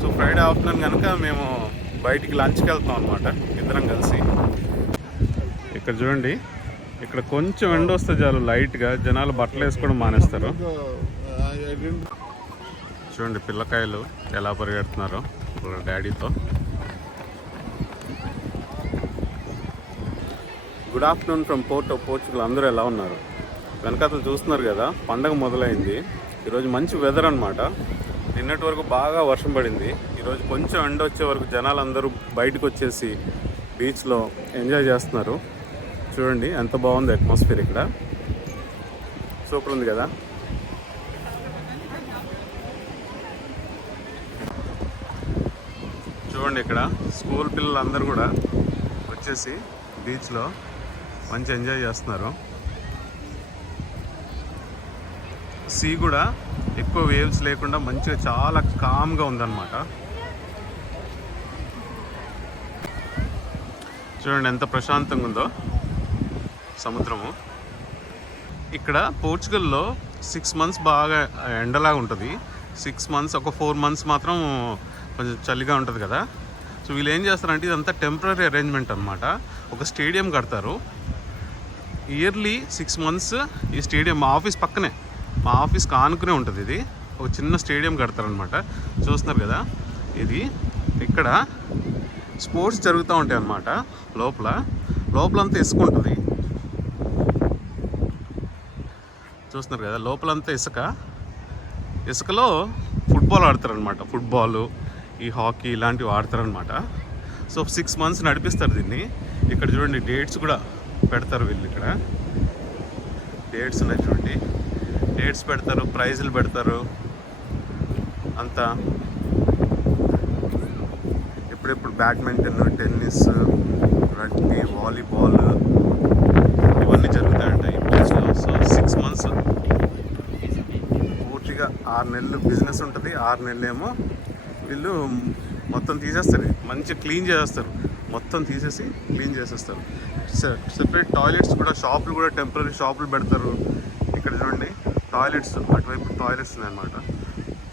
So Friday afternoon కనుక మేము బయటికి లంచ్కి వెళ్తాం అనమాట ఇద్దరం కలిసి. ఇక్కడ చూడండి, ఇక్కడ కొంచెం ఎండ వస్తే చాలు లైట్గా జనాలు బట్టలు వేసుకోవడం మానేస్తారు. చూడండి పిల్లకాయలు ఎలా పరిగెడుతున్నారో డాడీతో. Good afternoon from Portugal. అందరూ ఎలా ఉన్నారు? వెనకాతలు చూస్తున్నారు కదా, పండగ మొదలైంది. ఈరోజు మంచి వెదర్ అనమాట. నిన్నటి వరకు బాగా వర్షం పడింది. ఈరోజు కొంచెం ఎండ వచ్చే వరకు జనాలు అందరూ బయటకు వచ్చేసి బీచ్లో ఎంజాయ్ చేస్తున్నారు. చూడండి ఎంత బాగుంది అట్మాస్ఫియర్ ఇక్కడ, సూపర్ ఉంది కదా. చూడండి ఇక్కడ స్కూల్ పిల్లలందరూ కూడా వచ్చేసి బీచ్లో మంచి ఎంజాయ్ చేస్తున్నారు. సీ కూడా ఎక్కువ వేవ్స్ లేకుండా మంచిగా చాలా కామ్గా ఉందన్నమాట. చూడండి ఎంత ప్రశాంతంగా ఉందో సముద్రము. ఇక్కడ పోర్చుగల్లో 6 months బాగా ఎండలాగా ఉంటుంది. 6 months, ఒక 4 months మాత్రం కొంచెం చలిగా ఉంటుంది కదా. సో వీళ్ళు ఏం చేస్తారంటే ఇదంతా టెంపరీ అరేంజ్మెంట్ అనమాట. ఒక స్టేడియం కడతారు. ఇయర్లీ 6 months ఈ స్టేడియం మా ఆఫీస్ పక్కనే, మా ఆఫీస్కి ఆనుకునే ఉంటుంది. ఇది ఒక చిన్న స్టేడియం కడతారనమాట. చూస్తున్నారు కదా, ఇది ఇక్కడ స్పోర్ట్స్ జరుగుతూ ఉంటాయి అన్నమాట. లోపలంతా ఇసుక ఉంటుంది. చూస్తున్నారు కదా, లోపలంతా ఇసుకలో ఫుట్బాల్ ఆడతారనమాట. ఫుట్బాల్, ఈ హాకీ ఇలాంటివి ఆడతారనమాట. సో 6 months నడిపిస్తారు దీన్ని. ఇక్కడ చూడండి డేట్స్ కూడా పెడతారు వీళ్ళు. ఇక్కడ డేట్స్ ఉన్నాయి చూడండి, డేట్స్ పెడతారు, ప్రైజులు పెడతారు అంతా. ఎప్పుడెప్పుడు బ్యాడ్మింటన్, టెన్నిస్, రగ్బీ, వాలీబాల్ ఇవన్నీ జరుగుతాయంట ఈ ప్లేస్లో. సో 6 months పూర్తిగా 6 నెలలు బిజినెస్ ఉంటుంది. 6 నెలలు ఏమో వీళ్ళు మొత్తం తీసేస్తారు, మంచిగా క్లీన్ చేసేస్తారు. మొత్తం తీసేసి క్లీన్ చేసేస్తారు. సెపరేట్ టాయిలెట్స్ కూడా, షాపులు కూడా టెంపరీ షాపులు పెడతారు. ఇక్కడ చూడండి టాయిలెట్స్, అటువైపు టాయిలెట్స్ ఉన్నాయన్నమాట.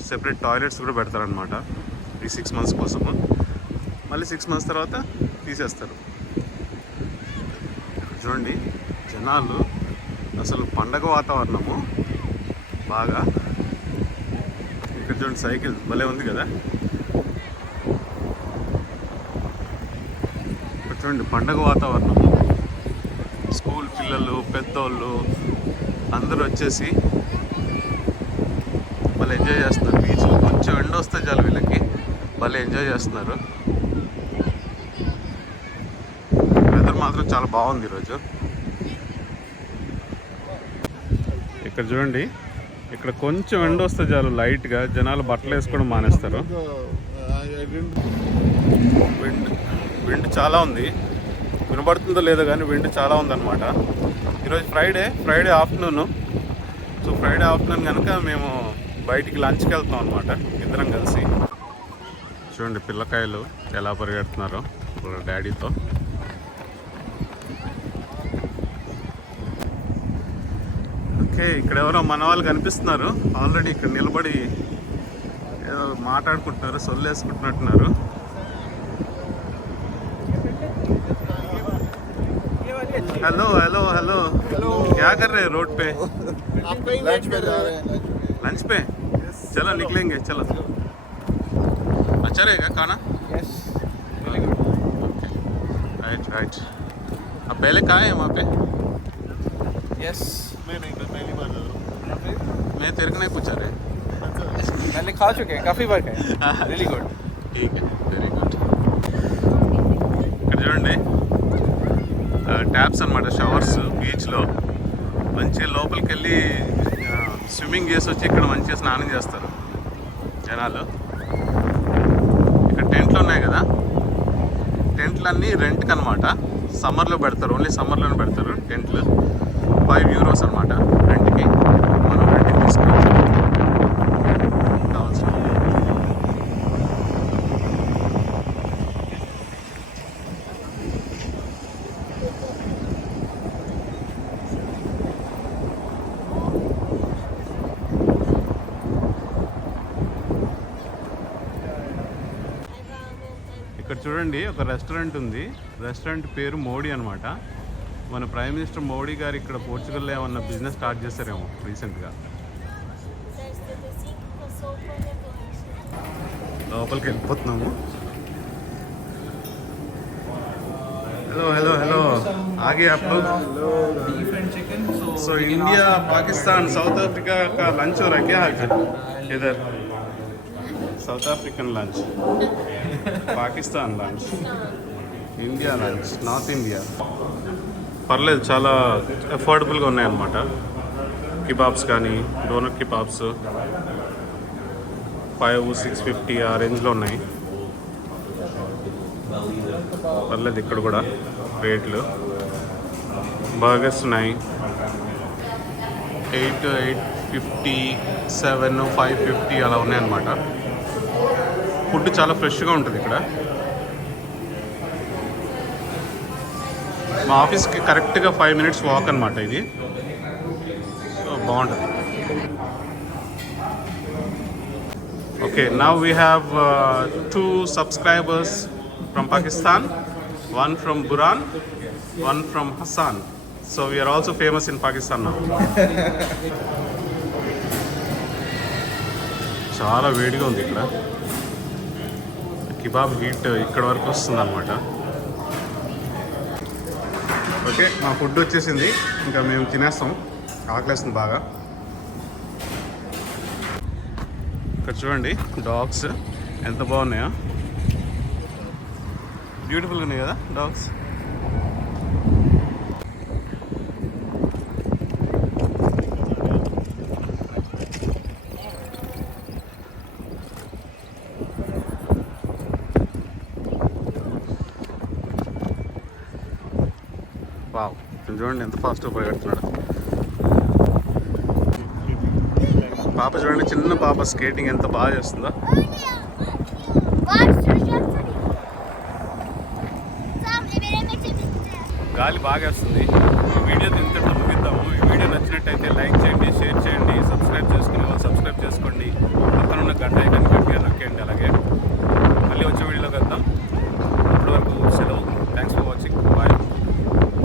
సెపరేట్ టాయిలెట్స్ కూడా పెడతారనమాట ఈ 6 months కోసము. మళ్ళీ 6 months తర్వాత తీసేస్తారు. చూడండి జనాలు, అసలు పండగ వాతావరణము బాగా. ఇక్కడ చూడండి సైకిల్ భలే ఉంది కదా. ఇక్కడ చూడండి పండగ వాతావరణము. స్కూల్ పిల్లలు, పెద్దోళ్ళు అందరూ వచ్చేసి భలే ఎంజాయ్ చేస్తున్నారు బీచ్లో. కొంచెం ఎండ వస్తే చాలు వీళ్ళకి భలే ఎంజాయ్ చేస్తున్నారు. వెదర్ మాత్రం చాలా బాగుంది ఈరోజు. ఇక్కడ చూడండి, ఇక్కడ కొంచెం ఎండ వస్తే చాలు లైట్గా జనాలు బట్టలు వేసుకోవడం మానేస్తారు. విండ్ చాలా ఉంది, వినబడుతుందో లేదో కానీ విండ్ చాలా ఉందన్నమాట. ఈరోజు Friday afternoon. So Friday afternoon కనుక మేము బయటికి లంచ్కి వెళ్తాం అనమాట ఇద్దరం కలిసి. చూడండి పిల్లకాయలు ఎలా పరిగెడుతున్నారో డాడీతో. ఓకే, ఇక్కడ ఎవరో మన వాళ్ళు కనిపిస్తున్నారు. ఆల్రెడీ ఇక్కడ నిలబడి ఏదో మాట్లాడుకుంటున్నారు, సొల్లేసుకుంటున్నట్టున్నారు. हेलो हेलो हेलो हेलो, क्या कर रहे हैं रोड पे? लंच पे जा रहे हैं। लंच पे? चलो निकलेंगे, चलो। अच्छा रहेगा खाना? Yes, okay, right. अब पहले कहाँ है वहाँ पे? यस। मैं नहीं, पहली बार जा रहा हूँ। मैं तेरे को नहीं पूछा रहे। मैंने खा चुके हैं, काफ़ी बार खाए, रियली गुड। ठीक है, वेरी गुड. ఇక్కడ చూడండి ట్యాప్స్ అనమాట, షవర్స్ బీచ్లో. మంచిగా లోపలికి వెళ్ళి స్విమ్మింగ్ చేసి వచ్చి ఇక్కడ మంచిగా స్నానం చేస్తారు జనాలు. ఇక్కడ టెంట్లు ఉన్నాయి కదా, టెంట్లన్నీ రెంట్కి అనమాట. సమ్మర్లో పెడతారు, ఓన్లీ సమ్మర్లోనే పెడతారు టెంట్లు. 5 euros అనమాట రెంట్కి. మనం రెంట్కి తీసుకోవచ్చు కావాల్సిన. ఇక్కడ చూడండి ఒక రెస్టారెంట్ ఉంది. రెస్టారెంట్ పేరు మోడీ అనమాట. మన ప్రైమ్ మినిస్టర్ మోడీ గారు ఇక్కడ పోర్చుగల్లో ఏమన్నా బిజినెస్ స్టార్ట్ చేస్తారేమో రీసెంట్గా. లోపలికి వెళ్ళిపోతున్నాము. हेलो हेलो हेलो आगे आप लोग. beef and chicken. So India Pakistan south Africa का लंच हो रहा है क्या इधर? South African lunch, Pakistan lunch, India lunch, north India. పర్లేదు, చాలా అఫోర్డబుల్గా ఉన్నాయన్నమాట. కిబాబ్స్ కానీ డోనట్ కిబాబ్స్ 5-650 ఆ రేంజ్లో ఉన్నాయి. పర్లేదు ఇక్కడ కూడా రేట్లు. బర్గర్స్ ఉన్నాయి 850, 7, 550 అలా ఉన్నాయన్నమాట. ఫుడ్ చాలా ఫ్రెష్గా ఉంటుంది ఇక్కడ. మా ఆఫీస్కి కరెక్ట్గా 5 minutes వాక్ అనమాట ఇది. సో బాగుంటుంది. Okay, now we have 2 subscribers from Pakistan, one from Buran, one from Hassan. So we are also famous in Pakistan now. చాలా వేడిగా ఉంది ఇక్కడ. కిబాబ్ హీట్ ఇక్కడ వరకు వస్తుంది అనమాట. ఓకే, మా ఫుడ్ వచ్చేసింది. ఇంకా మేము తినేస్తాం. ఆకలేస్తుంది బాగా. ఇక్కడ చూడండి డాగ్స్ ఎంత బాగున్నాయో. బ్యూటిఫుల్గా ఉన్నాయి కదా డాగ్స్. వావ్, చూడండి ఎంత ఫాస్ట్గా పరిగెడుతున్నాడు. పాప చూడండి, చిన్న పాప స్కేటింగ్ ఎంత బాగా చేస్తుందో. గాలి బాగా వస్తుంది. ఈ వీడియో ఇంతటితో ముగిద్దాము. ఈ వీడియో నచ్చినట్టయితే లైక్ చేయండి, షేర్ చేయండి, సబ్స్క్రైబ్ చేసుకునే వాళ్ళు